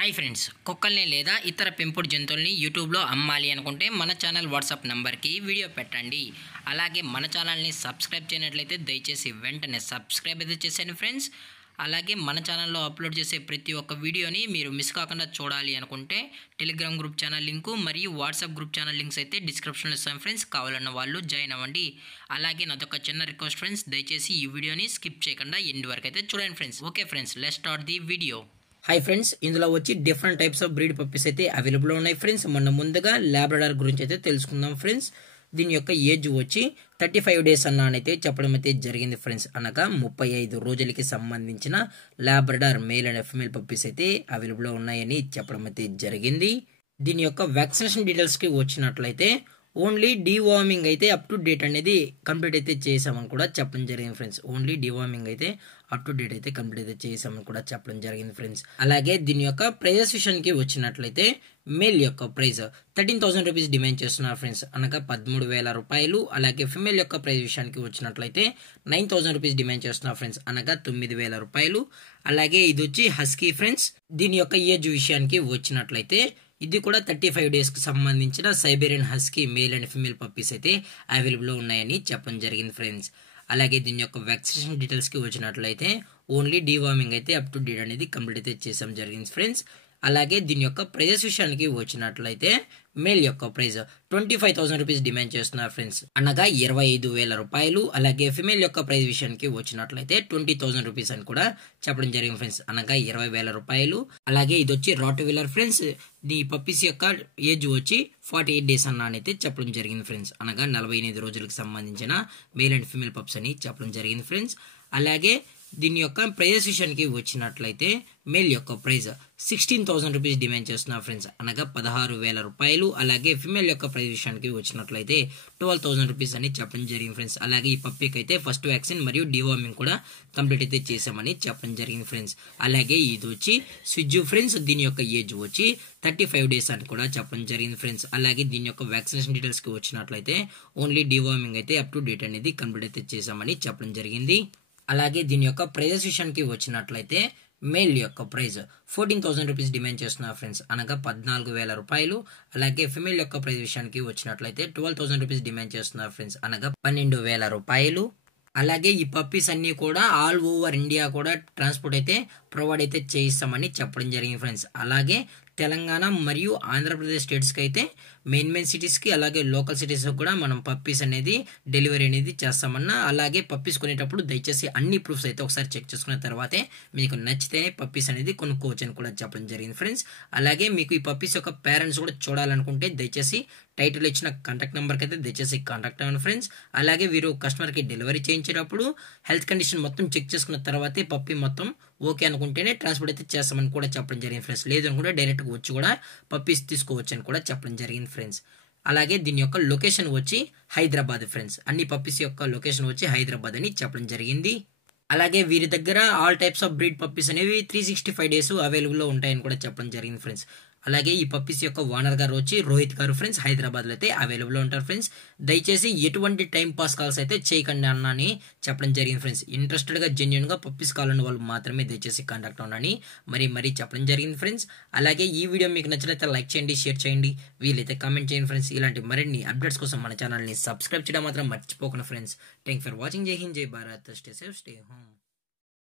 Hi friends, కుక్కల్ని లేదా ఇతర పెంపుడు జంతువుల్ని యూట్యూబ్లో అమ్మాలి అనుకుంటే మన ఛానల్ వాట్సాప్ నెంబర్కి వీడియో పెట్టండి. అలాగే మన ఛానల్ని సబ్స్క్రైబ్ చేయనట్లయితే దయచేసి వెంటనే సబ్స్క్రైబ్ అయితే చేసేయండి ఫ్రెండ్స్. అలాగే మన ఛానల్లో అప్లోడ్ చేసే ప్రతి ఒక్క వీడియోని మీరు మిస్ కాకుండా చూడాలి అనుకుంటే టెలిగ్రామ్ గ్రూప్ ఛానల్ లింకు మరియు వాట్సాప్ గ్రూప్ ఛానల్ లింక్స్ అయితే డిస్క్రిప్షన్లో ఇస్తాను ఫ్రెండ్స్. కావాలన్న వాళ్ళు జాయిన్ అవ్వండి. అలాగే నాదొక చిన్న రిక్వెస్ట్ ఫ్రెండ్స్, దయచేసి ఈ వీడియోని స్కిప్ చేయకుండా ఎండ్ వరకు అయితే చూడండి friends. Okay friends, let's start the video. Hi friends, ఇందులో వచ్చి different types of breed puppies అయితే అవైలబుల్ ఉన్నాయి ఫ్రెండ్స్. మనం ముందుగా లాబ్రడార్ గురించి అయితే తెలుసుకుందాం ఫ్రెండ్స్. దీని యొక్క ఏజ్ వచ్చి 35 డేస్ అన్నానైతే చెప్పడం అయితే జరిగింది ఫ్రెండ్స్. అనగా 35 రోజులకి సంబంధించిన Labrador male and female puppies అయితే అవైలబుల్ ఉన్నాయని చెప్పడం అయితే జరిగింది. దీని యొక్క వ్యాక్సినేషన్ డీటెయిల్స్కి వచ్చినట్లయితే ఓన్లీ డీవార్మింగ్ అయితే అప్ టు డేట్ అనేది కంప్లీట్ అయితే చేసామని కూడా చెప్పడం జరిగింది ఫ్రెండ్స్. ఓన్లీ డీవార్మింగ్ అయితే అప్ టు డేట్ అయితే కంప్లీట్ అయితే చేసామని కూడా చెప్పడం జరిగింది ఫ్రెండ్స్. అలాగే దీని యొక్క ప్రైజెస్ విషయానికి వచ్చినట్లయితే మేల్ యొక్క ప్రైస్ 13,000 రూపీస్ డిమాండ్ చేస్తున్నారు ఫ్రెండ్స్, అనగా 13,000 రూపాయలు. అలాగే ఫిమేల్ యొక్క ప్రైస్ విషయానికి వచ్చినట్లయితే 9,000 రూపీస్ డిమాండ్ చేస్తున్నారు ఫ్రెండ్స్, అనగా 9,000 రూపాయలు. అలాగే ఇది వచ్చి హస్కీ ఫ్రెండ్స్. దీని యొక్క ఏజ్ విషయానికి వచ్చినట్లయితే ఇది కూడా 35 డేస్కి సంబంధించిన Siberian husky male and female puppies అయితే అవైలబుల్ ఉన్నాయని చెప్పడం జరిగింది ఫ్రెండ్స్. అలాగే దీని యొక్క వ్యాక్సినేషన్ డీటెయిల్స్కి వచ్చినట్లయితే ఓన్లీ డీవార్మింగ్ అయితే అప్ టు డేట్ అనేది కంప్లీట్ అయితే చేసాం జరిగింది ఫ్రెండ్స్. అలాగే దీని యొక్క ప్రైజెస్ విషయానికి వచ్చినట్లయితే మేల్ యొక్క ప్రైజ్ 25,000 రూపీస్ డిమాండ్ చేస్తున్నారు ఫ్రెండ్స్, అనగా 25,000 రూపాయలు. అలాగే ఫిమేల్ యొక్క ప్రైజ్ విషయానికి వచ్చినట్లయితే 20,000 రూపీస్ అని కూడా చెప్పడం జరిగింది ఫ్రెండ్స్, అనగా 20,000 రూపాయలు. అలాగే ఇది వచ్చి రాట్ వీలర్ ఫ్రెండ్స్. ఈ పప్పీస్ యొక్క ఏజ్ వచ్చి 48 డేస్ అన్నైతే చెప్పడం జరిగింది ఫ్రెండ్స్, అనగా 48 రోజులకు సంబంధించిన మేల్ అండ్ ఫిమేల్ పప్స్ అని చెప్పడం జరిగింది ఫ్రెండ్స్. అలాగే దీని యొక్క ప్రైజెస్ విషయానికి వచ్చినట్లయితే మేల్ యొక్క ప్రైజ్ 16,000 రూపీస్ డిమాండ్ చేస్తున్నారు ఫ్రెండ్స్, అనగా 16,000 రూపాయలు. అలాగే ఫిమేల్ యొక్క ప్రైజ్ విషయానికి వచ్చినట్లయితే 12,000 రూపీస్ అని చెప్పడం జరిగింది ఫ్రెండ్స్. అలాగే ఈ పప్పీకి అయితే ఫస్ట్ వ్యాక్సిన్ మరియు డివార్మింగ్ కూడా కంప్లీట్ అయితే చేసామని చెప్పడం జరిగింది ఫ్రెండ్స్. అలాగే ఇది వచ్చి స్విజ్జు ఫ్రెండ్స్. దీని యొక్క ఏజ్ వచ్చి 35 డేస్ అని కూడా చెప్పడం జరిగింది ఫ్రెండ్స్. అలాగే దీని యొక్క వ్యాక్సినేషన్ డీటెయిల్స్కి వచ్చినట్లయితే ఓన్లీ డివార్మింగ్ అయితే అప్ టు డేట్ అనేది కంప్లీట్ అయితే చేసామని చెప్పడం జరిగింది. అలాగే దీని యొక్క ప్రైజెస్ విషయానికి వచ్చినట్లయితే మేల్ యొక్క ప్రైజ్ 14,000 రూపీస్ డిమాండ్ చేస్తున్నారు ఫ్రెండ్స్, అనగా 14,000 రూపాయలు. అలాగే ఫిమేల్ యొక్క ప్రైజ్ విషయానికి వచ్చినట్లయితే 12,000 రూపీస్ డిమాండ్ చేస్తున్నారు ఫ్రెండ్స్, అనగా 12,000 రూపాయలు. అలాగే ఈ పప్పీస్ అన్ని కూడా ఆల్ ఓవర్ ఇండియా కూడా ట్రాన్స్పోర్ట్ అయితే ప్రొవైడ్ అయితే చేయిస్తామని చెప్పడం జరిగింది ఫ్రెండ్స్. అలాగే తెలంగాణ మరియు ఆంధ్రప్రదేశ్ స్టేట్స్కి అయితే మెయిన్ సిటీస్కి అలాగే లోకల్ సిటీస్కి కూడా మనం పప్పీస్ అనేది డెలివరీ అనేది చేస్తామన్నా. అలాగే పప్పీస్ కొనేటప్పుడు దయచేసి అన్ని ప్రూఫ్స్ అయితే ఒకసారి చెక్ చేసుకున్న తర్వాతే మీకు నచ్చితేనే పప్పీస్ అనేది కొనుక్కోవచ్చు అని కూడా చెప్పడం జరిగింది ఫ్రెండ్స్. అలాగే మీకు ఈ పప్పీస్ యొక్క పేరెంట్స్ కూడా చూడాలనుకుంటే దయచేసి టైటిల్ ఇచ్చిన కాంటాక్ట్ నెంబర్కి అయితే దయచేసి కాంటాక్ట్ అవ్వండి ఫ్రెండ్స్. అలాగే వీరు కస్టమర్కి డెలివరీ చేయించేటప్పుడు హెల్త్ కండిషన్ మొత్తం చెక్ చేసుకున్న తర్వాతే పప్పీ మొత్తం ఓకే అనుకుంటేనే ట్రాన్స్పోర్ట్ అయితే చేస్తామని కూడా చెప్పడం జరిగింది ఫ్రెండ్స్. లేదు అనుకుంటే డైరెక్ట్గా వచ్చి కూడా పప్పీస్ తీసుకోవచ్చు అని కూడా చెప్పడం జరిగింది ఫ్రెండ్స్. అలాగే దీని యొక్క లొకేషన్ వచ్చి హైదరాబాద్ ఫ్రెండ్స్. అన్ని పప్పీస్ యొక్క లొకేషన్ వచ్చి హైదరాబాద్ అని చెప్పడం జరిగింది. అలాగే వీరి దగ్గర all types of breed puppies అనేవి 365 డేస్ అవైలబుల్లో ఉంటాయని కూడా చెప్పడం జరిగింది ఫ్రెండ్స్. అలాగే ఈ పప్పీస్ యొక్క ఓనర్ గారు వచ్చి రోహిత్ గారు ఫ్రెండ్స్, హైదరాబాద్లో అయితే అవైలబుల్ ఉంటారు ఫ్రెండ్స్. దయచేసి ఎటువంటి టైం పాస్ కాల్స్ అయితే చేయకండి అన్నని చెప్పడం జరిగింది ఫ్రెండ్స్. ఇంట్రెస్టెడ్గా జెన్యున్గా పప్పీస్ కావాలన్న వాళ్ళు మాత్రమే దయచేసి కాంటాక్ట్ అవ్వండి మరీ చెప్పడం జరిగింది ఫ్రెండ్స్. అలాగే ఈ వీడియో మీకు నచ్చినట్లయితే లైక్ చేయండి, షేర్ చేయండి, వీలైతే కామెంట్ చేయండి ఫ్రెండ్స్. ఇలాంటి మరిన్ని అప్డేట్స్ కోసం మన ఛానల్ని సబ్స్క్రైబ్ చేయడం మాత్రం మర్చిపోకండి ఫ్రెండ్స్. Thank for watching. జై హింద్, జై Bharat, stay safe, stay home.